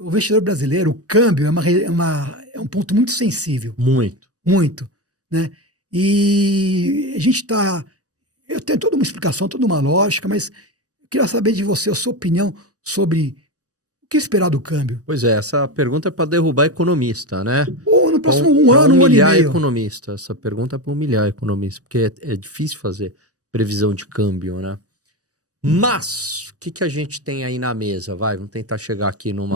o investidor brasileiro, o câmbio é um ponto muito sensível. Muito. Muito, né? E a gente está... Eu tenho toda uma explicação, toda uma lógica, mas eu queria saber de você a sua opinião sobre o que esperar do câmbio. Pois é, essa pergunta é para derrubar economista, né? Ou no próximo Pra ano e humilhar meio. economista. Essa pergunta é para humilhar economista, porque é difícil fazer previsão de câmbio, né? Mas, o que a gente tem aí na mesa? Vamos tentar chegar aqui não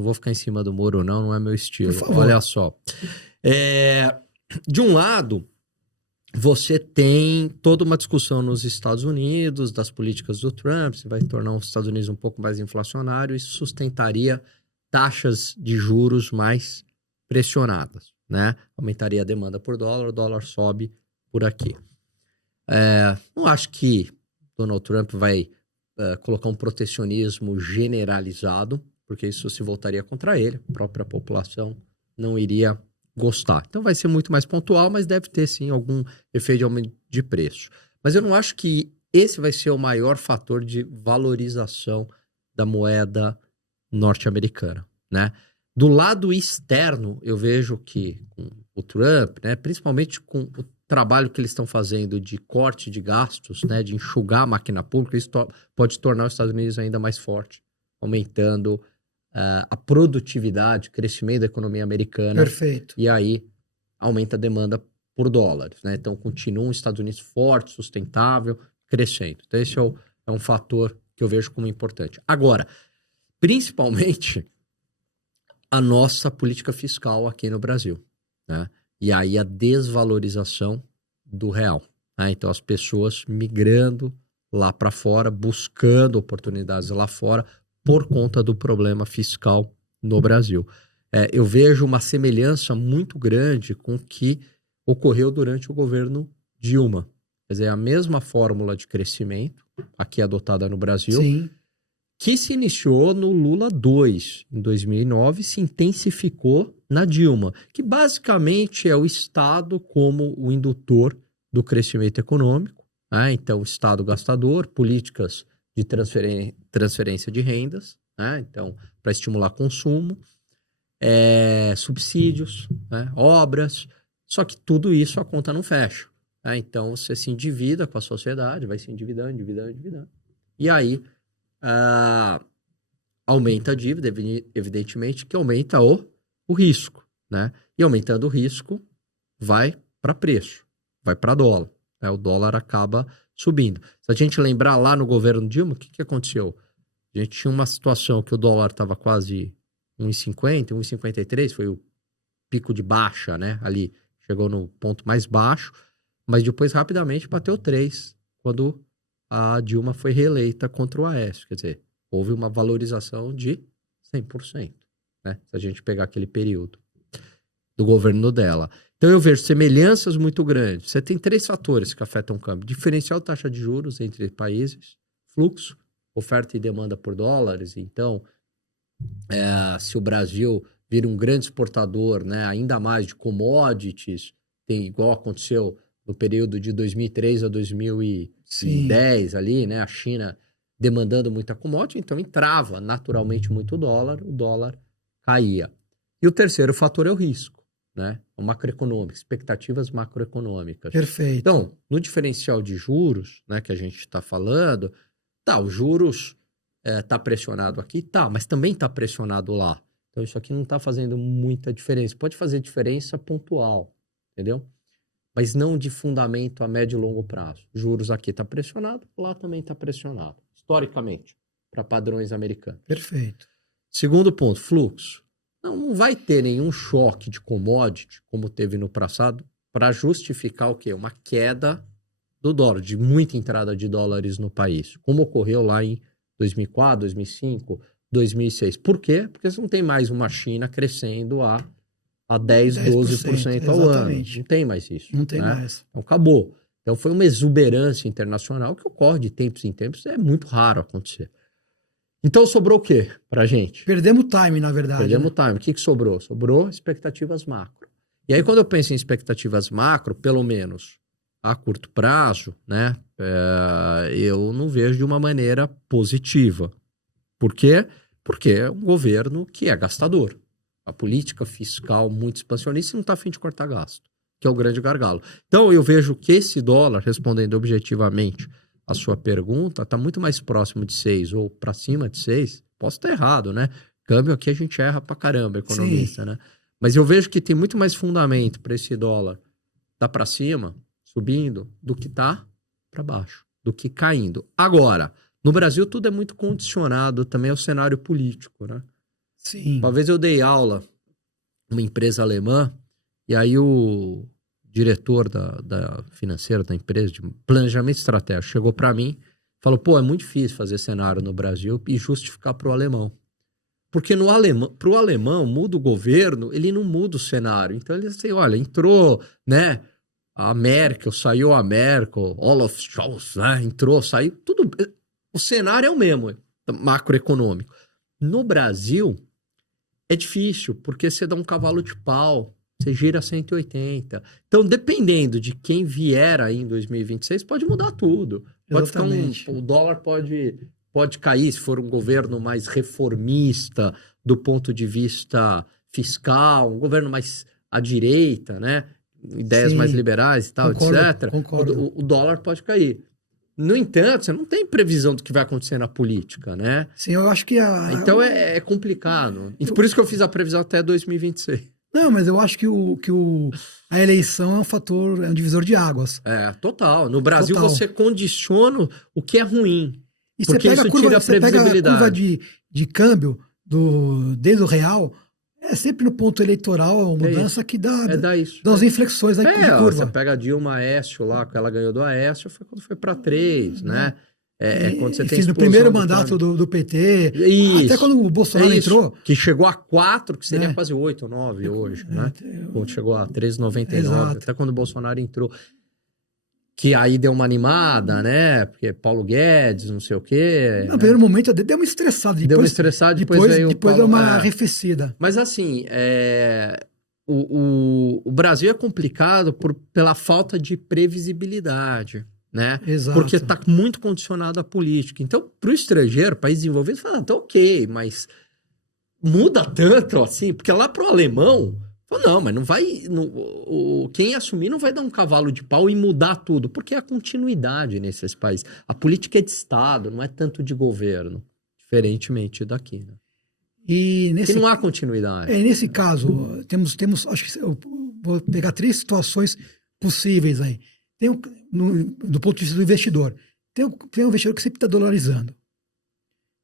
vou ficar em cima do muro, não é meu estilo. Por favor. Olha só. De um lado, você tem toda uma discussão nos Estados Unidos, das políticas do Trump, se vai tornar os Estados Unidos um pouco mais inflacionário, isso sustentaria taxas de juros mais pressionadas, né? Aumentaria a demanda por dólar, o dólar sobe por aqui. Não acho que Donald Trump vai colocar um protecionismo generalizado, porque isso se voltaria contra ele, a própria população não iria gostar. Então vai ser muito mais pontual, mas deve ter sim algum efeito de aumento de preço. Mas eu não acho que esse vai ser o maior fator de valorização da moeda norte-americana, né? Do lado externo, eu vejo que com o Trump, né, principalmente com o trabalho que eles estão fazendo de corte de gastos, né, de enxugar a máquina pública, isso pode tornar os Estados Unidos ainda mais forte, aumentando a produtividade, crescimento da economia americana. Perfeito. E aí aumenta a demanda por dólares, né? Então continua os Estados Unidos forte, sustentável, crescendo. Então esse é um fator que eu vejo como importante. Agora, principalmente a nossa política fiscal aqui no Brasil, né? E aí a desvalorização do real, né? Então as pessoas migrando lá para fora, buscando oportunidades lá fora por conta do problema fiscal no Brasil. Eu vejo uma semelhança muito grande com o que ocorreu durante o governo Dilma. Quer dizer, a mesma fórmula de crescimento aqui adotada no Brasil, Sim. que se iniciou no Lula 2, em 2009, se intensificou na Dilma, que basicamente é o Estado como o indutor do crescimento econômico, né? Então, o Estado gastador, políticas de transferência de rendas, né? Então, para estimular consumo, subsídios, né? Obras, só que tudo isso a conta não fecha, né? Então, você se endivida com a sociedade, vai se endividando. E aí, aumenta a dívida, evidentemente, que aumenta o risco, né? E aumentando o risco, vai para preço, vai para dólar, né? O dólar acaba subindo. Se a gente lembrar lá no governo Dilma, o que aconteceu? A gente tinha uma situação que o dólar estava quase 1,50, 1,53, foi o pico de baixa, né? Ali chegou no ponto mais baixo, mas depois rapidamente bateu 3, quando a Dilma foi reeleita contra o Aécio. Quer dizer, houve uma valorização de 100%, né? Se a gente pegar aquele período do governo dela. Então eu vejo semelhanças muito grandes. Você tem 3 fatores que afetam o câmbio: diferencial de taxa de juros entre países, fluxo, oferta e demanda por dólares. Então, se o Brasil vira um grande exportador, né, ainda mais de commodities, tem igual aconteceu no período de 2003 a 2010, Sim. ali, né, a China demandando muita commodity, então entrava naturalmente muito dólar, o dólar caía. E o terceiro fator é o risco, né, o macroeconômico, expectativas macroeconômicas. Perfeito. Então, no diferencial de juros, né, que a gente está falando, os juros tá pressionado aqui, mas também está pressionado lá. Então isso aqui não está fazendo muita diferença. Pode fazer diferença pontual, entendeu? Mas não de fundamento a médio e longo prazo. Juros aqui está pressionado, lá também está pressionado, historicamente, para padrões americanos. Perfeito. Segundo ponto, fluxo. Não vai ter nenhum choque de commodity, como teve no passado, para justificar o quê? Uma queda do dólar, de muita entrada de dólares no país, como ocorreu lá em 2004, 2005, 2006. Por quê? Porque você não tem mais uma China crescendo a 10, 12% ao ano. Não tem mais isso. Não tem né? mais. Então, acabou. Então, foi uma exuberância internacional que ocorre de tempos em tempos. É muito raro acontecer. Então, sobrou o quê pra gente? Perdemos time, na verdade. Perdemos time. O que sobrou? Sobrou expectativas macro. E aí, quando eu penso em expectativas macro, pelo menos a curto prazo, né, eu não vejo de uma maneira positiva. Por quê? Porque é um governo que é gastador. A política fiscal muito expansionista não está a fim de cortar gasto, que é o grande gargalo. Então, eu vejo que esse dólar, respondendo objetivamente a sua pergunta, está muito mais próximo de 6 ou para cima de 6. Posso estar errado, né? Câmbio aqui a gente erra pra caramba, economista, né? Mas eu vejo que tem muito mais fundamento para esse dólar tá para cima, subindo, do que tá para baixo, do que caindo. Agora, no Brasil tudo é muito condicionado também ao cenário político, né? Sim. Uma vez eu dei aula numa empresa alemã, e aí o diretor da financeira da empresa, de planejamento estratégico, chegou para mim e falou, pô, é muito difícil fazer cenário no Brasil e justificar para o alemão. Porque para o alemão, muda o governo, ele não muda o cenário. Então ele diz assim, olha, entrou, né, a Merkel, saiu a Merkel, Olaf Scholz, né, entrou, saiu, tudo. O cenário é o mesmo, macroeconômico. No Brasil, é difícil, porque você dá um cavalo de pau, você gira 180. Então, dependendo de quem vier aí em 2026, pode mudar tudo. Pode Exatamente. o dólar pode cair se for um governo mais reformista do ponto de vista fiscal, um governo mais à direita, né? Ideias Sim, mais liberais e tal, etc. Concordo. O dólar pode cair. No entanto, você não tem previsão do que vai acontecer na política, né? Sim, eu acho que Então é complicado. E por isso que eu fiz a previsão até 2026. Não, mas eu acho que a eleição é um fator, é um divisor de águas. É, total. No Brasil Total. você condiciona o que é ruim. E Porque isso tira a previsibilidade. Pega a curva de câmbio desde o real, é sempre no ponto eleitoral, a mudança que dá isso. as inflexões da curva. Você pega a Dilma Aécio lá, que ela ganhou do Aécio, foi quando foi para 3, né? Quando você tem no primeiro mandato do PT, isso, até quando o Bolsonaro entrou. Que chegou a 4, que seria quase 8 ou 9 hoje, né? Quando chegou a 13,99, até quando o Bolsonaro entrou. Que aí deu uma animada, né? Porque Paulo Guedes, não sei o quê. No primeiro momento deu uma estressada. Depois deu uma arrefecida. Mas assim, o Brasil é complicado pela falta de previsibilidade, né? Exato. Porque está muito condicionado à política. Então, para o estrangeiro, país desenvolvido, fala, tá ok, mas muda tanto assim, porque lá para o alemão... Não, mas não vai. Quem assumir não vai dar um cavalo de pau e mudar tudo, porque é a continuidade nesses países. A política é de Estado, não é tanto de governo, diferentemente daqui. Né? E não há continuidade. Nesse caso, temos, acho que eu vou pegar 3 situações possíveis aí. Do ponto de vista do investidor, tem um investidor que sempre está dolarizando.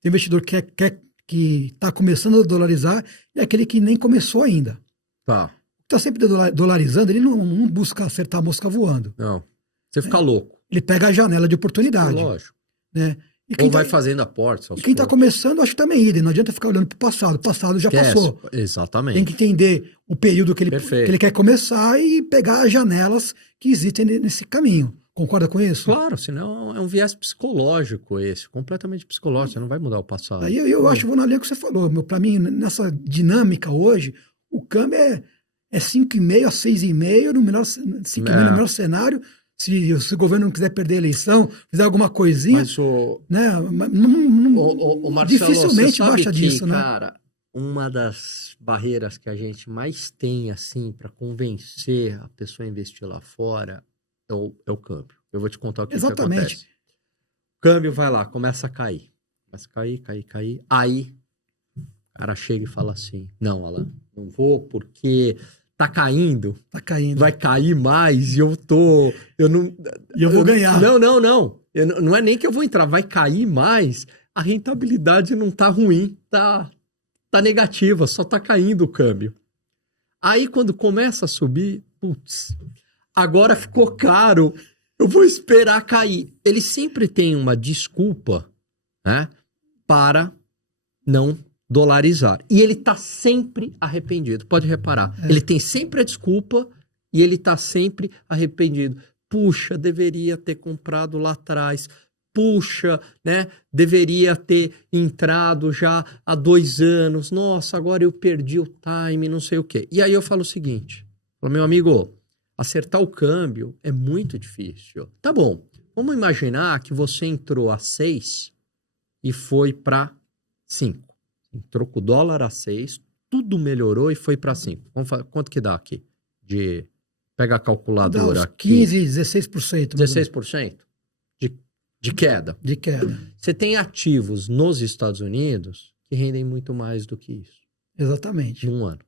Tem um investidor que está começando a dolarizar e aquele que nem começou ainda. Tá. Está sempre dolarizando, ele não busca acertar a mosca voando. Não. Você fica louco. Ele pega a janela de oportunidade. Lógico. Né? Ou vai fazendo aportes. E quem está começando, acho que também idem. Não adianta ficar olhando para o passado. O passado já passou. Exatamente. Tem que entender o período que ele quer começar e pegar as janelas que existem nesse caminho. Concorda com isso? Claro, senão é um viés psicológico esse, completamente psicológico. Você não vai mudar o passado. Aí eu acho, vou na linha que você falou. Para mim, nessa dinâmica hoje, o câmbio é 5,5 a 6,5, no melhor 5,5 no melhor cenário. Se o governo não quiser perder a eleição, fizer alguma coisinha, mas né? Marcelo, dificilmente baixa disso, né? Cara, uma das barreiras que a gente mais tem assim para convencer a pessoa a investir lá fora é o câmbio. Eu vou te contar o que acontece. O câmbio vai lá, começa a cair. Começa a cair. Aí o cara chega e fala assim, não, Alan, não vou porque tá caindo. Vai cair mais e eu vou ganhar. Não. Não é nem que eu vou entrar, vai cair mais. A rentabilidade não tá ruim, tá negativa, só tá caindo o câmbio. Aí quando começa a subir, putz, agora ficou caro, eu vou esperar cair. Ele sempre tem uma desculpa, né, para não dolarizar. E ele tá sempre arrependido. Pode reparar. Ele tem sempre a desculpa e ele tá sempre arrependido. Puxa, deveria ter comprado lá atrás. Puxa, né? Deveria ter entrado já há 2 anos. Nossa, agora eu perdi o time, não sei o quê. E aí eu falo o seguinte. Meu amigo, acertar o câmbio é muito difícil. Tá bom, vamos imaginar que você entrou a 6 e foi para 5. Entrou com o dólar a 6, tudo melhorou e foi para 5. Quanto que dá aqui? Pega a Dá calculadora uns aqui. 15, 16%. 16% de queda. De queda. Você tem ativos nos Estados Unidos que rendem muito mais do que isso. Exatamente. Num ano.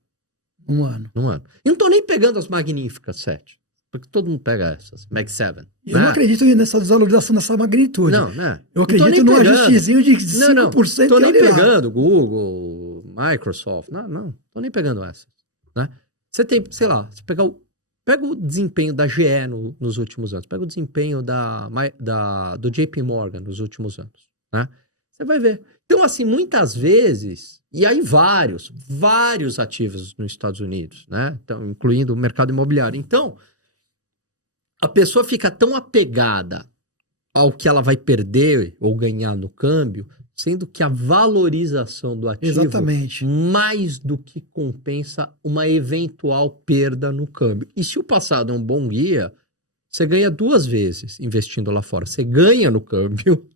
Um ano. Num ano. E não tô nem pegando as magníficas 7. Porque todo mundo pega essas. Mag 7. Eu não acredito nessa desvalorização dessa magnitude. Não, né? Eu acredito num ajustezinho de 5%. Não, tô nem que olha lá. pegando Google, Microsoft. Não, tô nem pegando essas. Né? Você tem, sei lá, você pega o desempenho da GE nos últimos anos. Pega o desempenho do JP Morgan nos últimos anos. Né? Você vai ver. Então, assim, muitas vezes, e aí vários ativos nos Estados Unidos, né? Então, incluindo o mercado imobiliário. Então, a pessoa fica tão apegada ao que ela vai perder ou ganhar no câmbio, sendo que a valorização do ativo Exatamente. mais do que compensa uma eventual perda no câmbio. E se o passado é um bom guia, você ganha 2 vezes investindo lá fora. Você ganha no câmbio,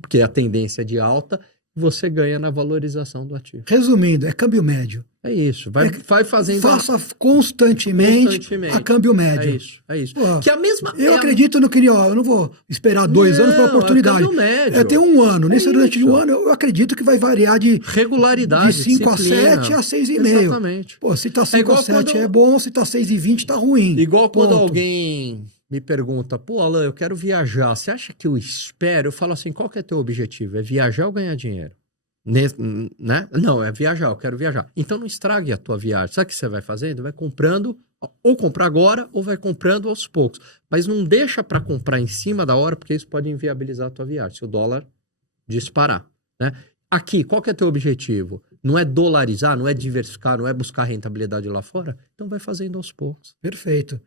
porque a tendência é de alta, você ganha na valorização do ativo. Resumindo, é câmbio médio. É isso. Vai fazendo... Faça constantemente a câmbio médio. É isso. Pô, Que a mesma... eu acredito no que eu não vou esperar 2 anos para oportunidade. É câmbio médio. Eu tenho 1 ano. Durante um ano, eu acredito que vai variar de regularidade, de 5 a 7 a 6,5. Exatamente. Pô, se tá 5 a 7 é bom, se tá 6,20 tá ruim. Igual quando Ponto. alguém me pergunta, pô, Alan, eu quero viajar. Você acha que eu espero? Eu falo assim, qual que é teu objetivo? É viajar ou ganhar dinheiro? Né? Não, é viajar, eu quero viajar. Então não estrague a tua viagem. Sabe o que você vai fazendo? Vai comprando, ou comprar agora, ou vai comprando aos poucos. Mas não deixa para comprar em cima da hora, porque isso pode inviabilizar a tua viagem, se o dólar disparar. Né? Aqui, qual que é teu objetivo? Não é dolarizar, não é diversificar, não é buscar rentabilidade lá fora? Então vai fazendo aos poucos. Perfeito.